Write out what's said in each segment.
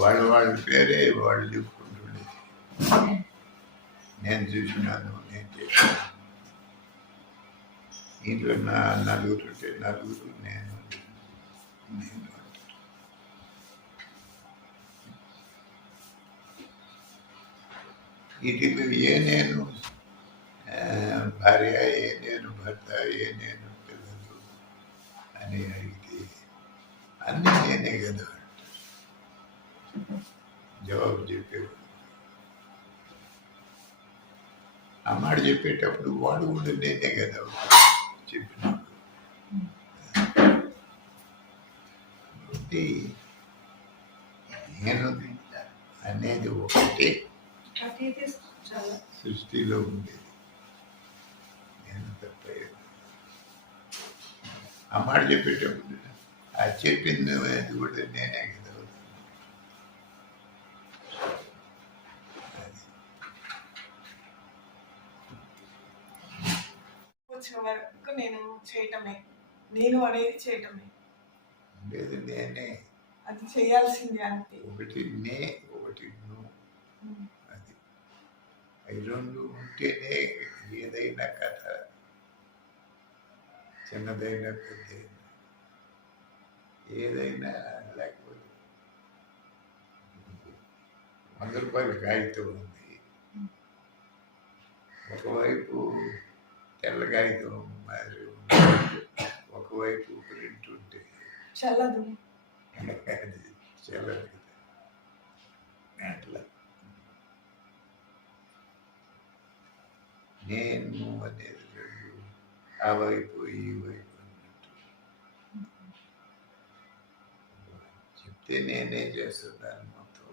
వాళ్ళ వాళ్ళ పేరే వాళ్ళు చెప్పుకుంటుండేది. నేను చూసినాను నేను చేసినాను ఇంట్లో నా నలుగురు ఉంటే నలుగురు నేను నేను. వీటిలో ఏ నేను? భార్య ఏ నేను? భర్త ఏ నేను? పిల్లలు అని అడిగితే అన్నీ నేనే కదా. జవాబు చెప్పేవాడు. ఆ మాట చెప్పేటప్పుడు వాడు కూడా నేనే కదా చెప్పినాడు కాబట్టి నేను అనేది ఒకటే. సృష్టిలో ఉండేది. నేను తప్ప. ఆ మాట చెప్పేటప్పుడు ఆ చెప్పింది కూడా నేనే కదా అది. వచ్చిన వరకు నేను చేయటమే. నేను అనేది చేయటమే. ఉండేది నేనే. అది చేయాల్సిందే అంతే. ఒకటి నే ఒకటి నువ్వు అది. అవి రెండు ఉంటేనే ఏదైనా కథ. చిన్నదైనా పెద్దదైనా. ఏదైనా లేకపోతే వంద రూపాయల కాగితం ఉంది. ఒకవైపు తెల్ల కాగితం మరి ఒకవైపు ప్రింట్ ఉంటే చల్లదు. అది చెల్లదు కదా. అట్లా. నేను అనేది రెండు ఆ వైపు ఈ వైపు అన్నట్టు. చెప్తే నేనే చేస్తున్నాను మొత్తం.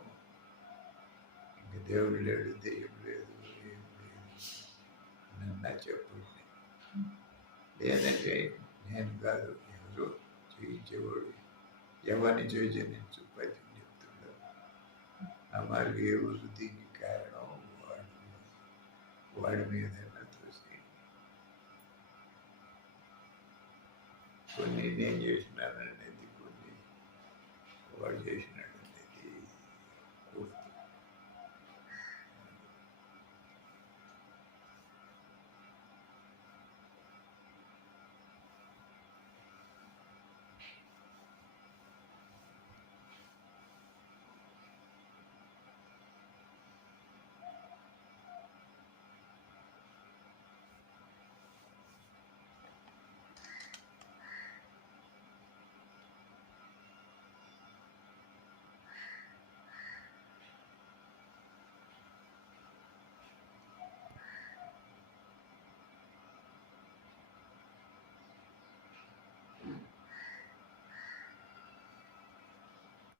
ఇంక దేవుడు లేడు దెయ్యం లేదు ఏం లేదు. నన్న એને જોઈ હેન ગાળો કે હજુ જોઈ જેવડે જવાની જોઈ જેને ચૂપાતી નીકળતો અમારું એવું સુધી કારણો વાળવી નતો છે કોઈને યોજના નથી કોઈને વડ યોજના